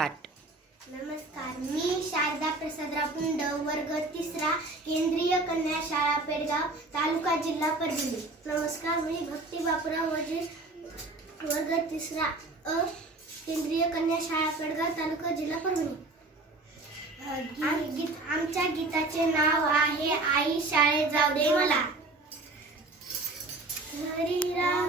नमस्कार मी शारदा प्रसादराव पुंड वर्ग तिसरा केंद्रीय कन्या शाळा पेडगाव तालुका जिल्हा परभणी. नमस्कार मी भक्ती बापुराव वजे वर्ग तिसरा अ केंद्रीय कन्या शाळा पेडगाव तालुका जिल्हा परभणी. गीत- आमच्या गीताचे नाव आहे आई शाळेत जाऊ दे मला. हरी राम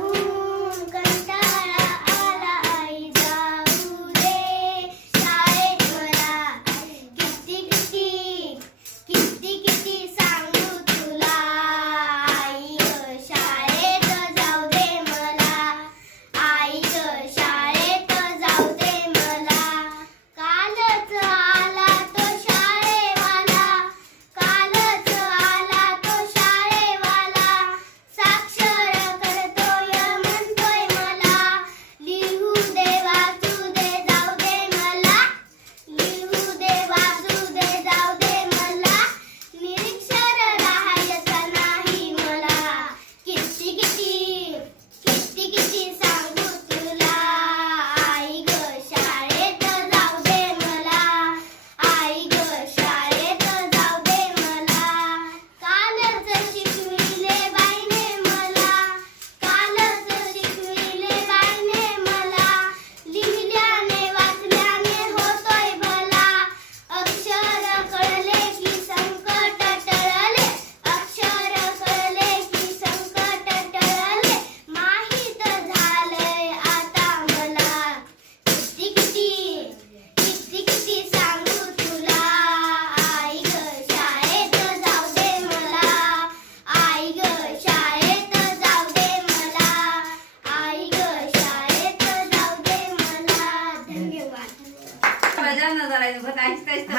把这样的来就不太合适了。